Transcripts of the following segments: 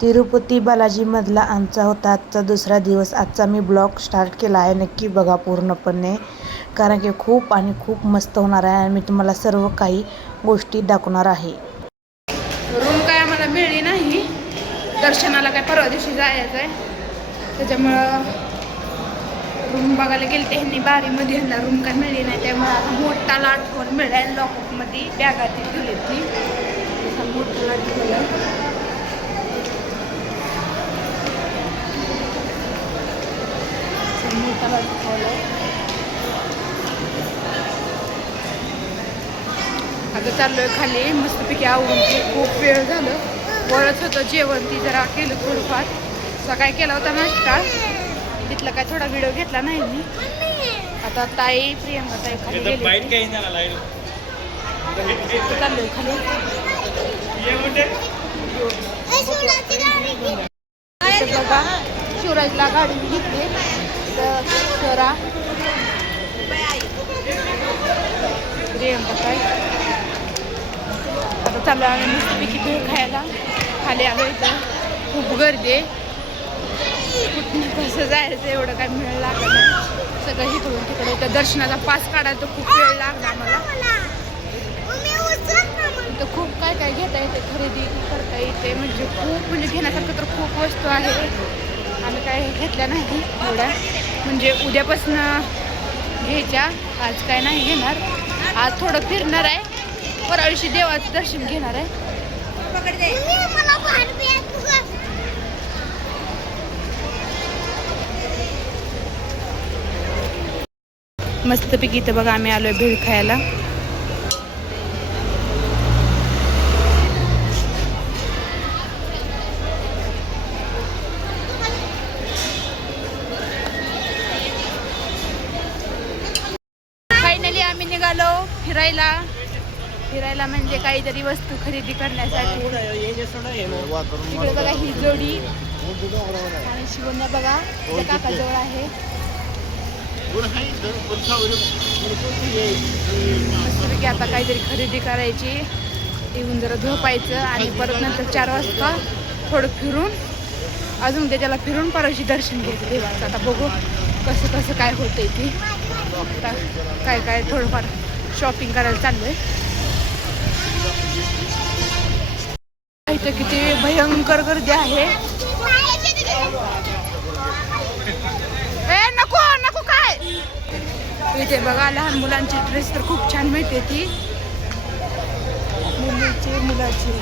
तिरुपती बालाजीमधला आमचा होता आजचा दुसरा दिवस. आजचा मी ब्लॉग स्टार्ट केला आहे. नक्की बघा पूर्णपणे, कारण की खूप आणि खूप मस्त होणार आहे आणि मी तुम्हाला सर्व काही गोष्टी दाखवणार आहे. रूम काय आम्हाला मिळली नाही. दर्शनाला काय परवा दिवशी जायचं आहे, त्याच्यामुळं रूम बघायला गेले ते ह्यांनी बारीमध्ये. ह्यांना रूम काय मिळली नाही, त्यामुळे आता मोठा लाट फोन मिळाला. लॉकअपमध्ये बॅगात दिली ती मोठा लाट ठेवलं. मोठा लाट ठेवलं. आता चाललोय खाली मस्तपैकी आवडून. खूप वेळ झालं, वळत होतं जेवण ती जरा केलं थोडंफार. सकाळी केला होता नाश्ता, तिथला काय थोडा व्हिडिओ घेतला नाही मी. आता ताई प्रियंका ताई खाली गेली. चाललोय खाली. बघा शिवराजला गाडी घेतली तर शरा प्रियंका ताई. आता चालू आम्ही मस्तपैकी भेळ खायला. खाली आलो. इथं खूप गर्दी आहे. कुठून कसं जायचं एवढं काय मिळ लागलं नाही. सगळं इकडून तिकडे. इथं दर्शनाचा पास काढायला तर खूप वेळ लागला आम्हाला. इथं खूप काय काय घेता येते, खरेदी करता येते. म्हणजे खूप, म्हणजे घेण्यासारखं तर खूप वस्तू आहे. आम्ही काय घेतल्या नाही एवढ्या, म्हणजे उद्यापासून घ्यायच्या. आज काय नाही घेणार. आज थोडं फिरणार आहे. परवा दिवशी देवाचं दर्शन घेणार आहे. मस्तपैकी इथं बघा आम्ही आलोय भेळ खायला. फायनली आम्ही निघालो फिरायला. फिरायला म्हणजे काहीतरी वस्तू खरेदी करण्यासाठी. तिकडे बघा ही जोडी आणि शिवण्या बघा काकाजवळ आहे. मस्तपैकी आता काहीतरी खरेदी करायची, येऊन जरा झोपायचं आणि परत नंतर 4 वाजता थोडं फिरून अजून त्याला फिरून परवाशी दर्शन घ्यायचं देवाचं. आता बघू कसं कसं काय होतंय ती. आता काय काय थोडंफार शॉपिंग करायला चाललंय. इथं किती भयंकर गर्दी आहे. नको नको काय. इथे बघा लहान मुलांची ड्रेस तर खूप छान मिळते. ती मुलीची मुलाची.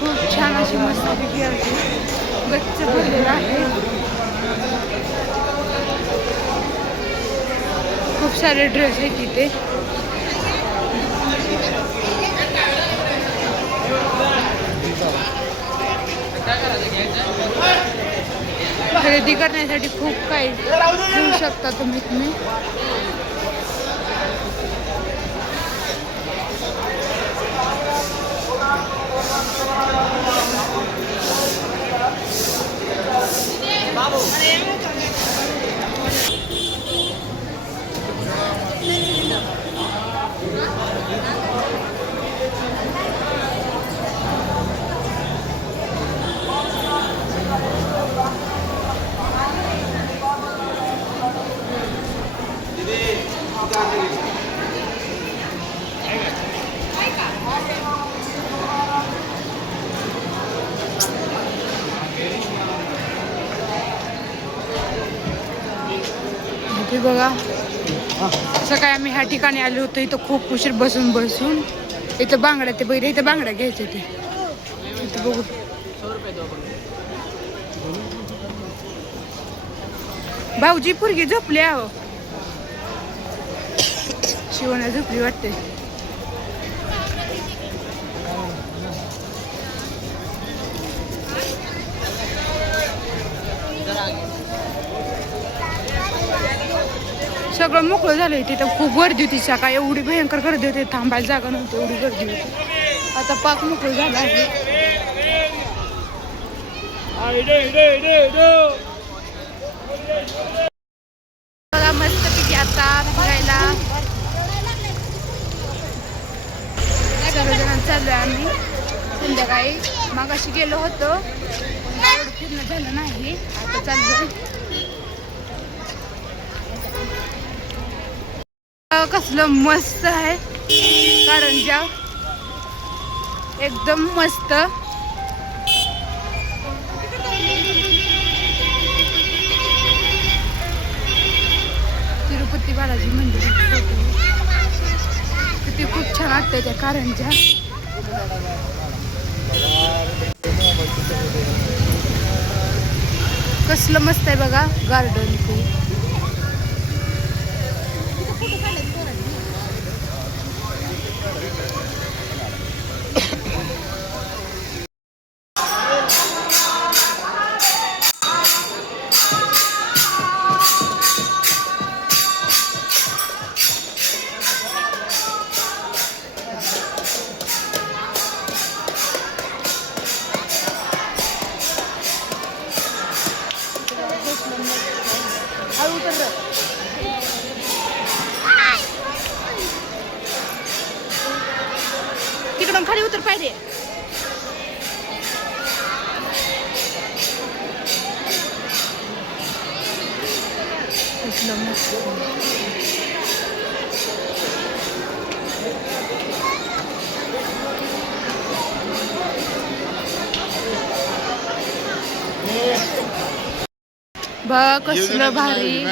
खूप छान अशी मस्तपैकी गच्च भरलेलं आहे. खूप सारे ड्रेस आहेत तिथे. खरेदी करण्यासाठी खूप काही घेऊ शकता तुम्ही. हे बघा सकाळी आम्ही ह्या ठिकाणी आलो होतो. इथं खूप उशीर बसून बसून इथं बांगड्या ते बैल इथं बांगड्या घ्यायचे ते. इथं बघू भाऊजी पोरगी झोपली आहो. शिवण्या झोपली वाटते. सगळं मोकळं झालंय. तिथं खूप गर्दी होती सकाळी. एवढी भयंकर गर्दी होती, थांबायला जागा नव्हती, एवढी गर्दी होती. आता पाक मोकळं झालं आहे. बघा मस्त की आता फिरायला सर्वजण चाललोय आम्ही. संध्याकाळी मागाशी गेलो होतो, एवढं फिरणं झालं नाही. आता चाललोय. कसलं मस्त आहे कारंजा, एकदम मस्त. तिरुपती बालाजी मंदिर किती खूप छान वाटतंय त्या कारंजा. कसलं मस्त आहे बघा गार्डन ते. तिकडून खाली उतर पाहिजे. बघ कसलं भारी.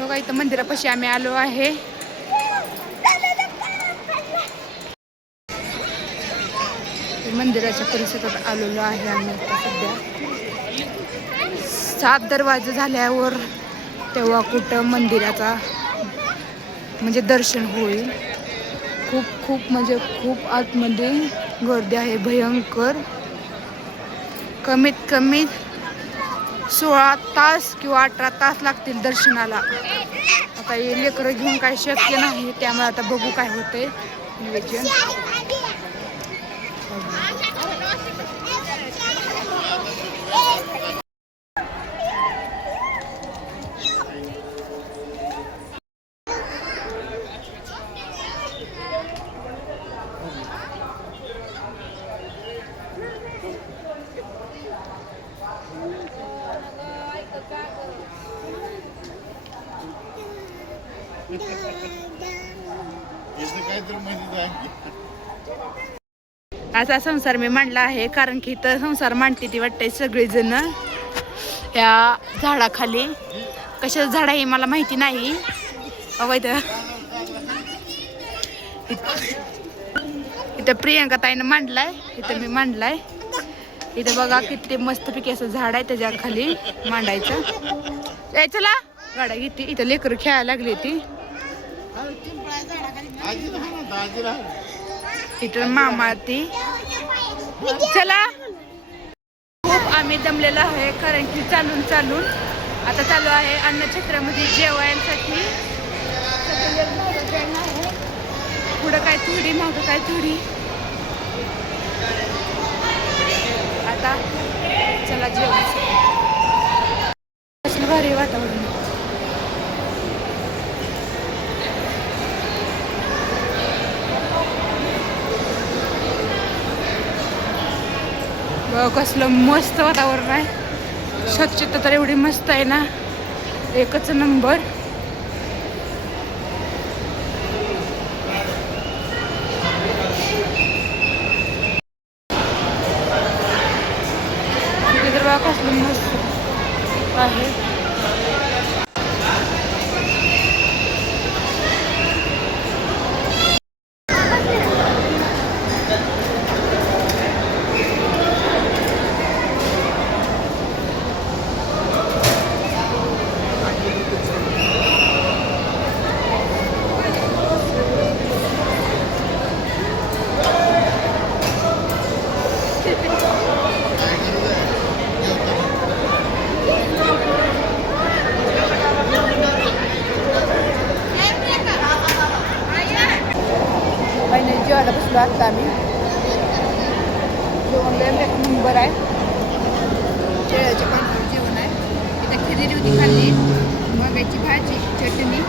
बघा इथं मंदिरापाशी आम्ही आलो आहे. मंदिराच्या परिसरात आलेलो आहे आम्ही आता सध्या. 7 दरवाजे झाल्यावर तेव्हा कुठं मंदिराचा म्हणजे दर्शन होईल. खूप खूप म्हणजे खूप आतमध्ये गर्दी आहे भयंकर. कमीत कमी 16 तास किंवा 18 तास लागतील दर्शनाला. आता हे लेकरं घेऊन काही शक्य नाही, त्यामुळे आता बघू काय होतंय नियोजन. असा संसार मी मांडला आहे, कारण की इथं संसार मांडते ती वाटते सगळेजण या झाडाखाली. कशाचं झाड आहे मला माहिती नाही. इथं प्रियंका ताईनं मांडलाय, इथं मी मांडलाय. इथं बघा किती मस्त पैकी असं झाड आहे, त्याच्या खाली मांडायचं. चला गाड्या घेते. इथं लेकरं खेळायला लागली ती. इथं मामा ती. चला खूप आम्ही दमलेलो आहे, कारण की चालून चालून. आता चालू आहे अन्नछत्रामध्ये जेवायसाठी. पुढं काय थोडी, मागं काय थोडी. आता चला जेवायचं. कसलं भारी वातावरण. कसलं मस्त वातावरण आहे. स्वच्छता तर एवढी मस्त आहे ना, एकच नंबर. तिथे तर बघा कसलं मस्त आहे. जेवायला बसलो आता आम्ही. जेवण लय एक नंबर आहे. केळ्याच्या पानावर जेवण आहे. इथे खिचडी होती खाल्ली, वांग्याची भाजी, चटणी.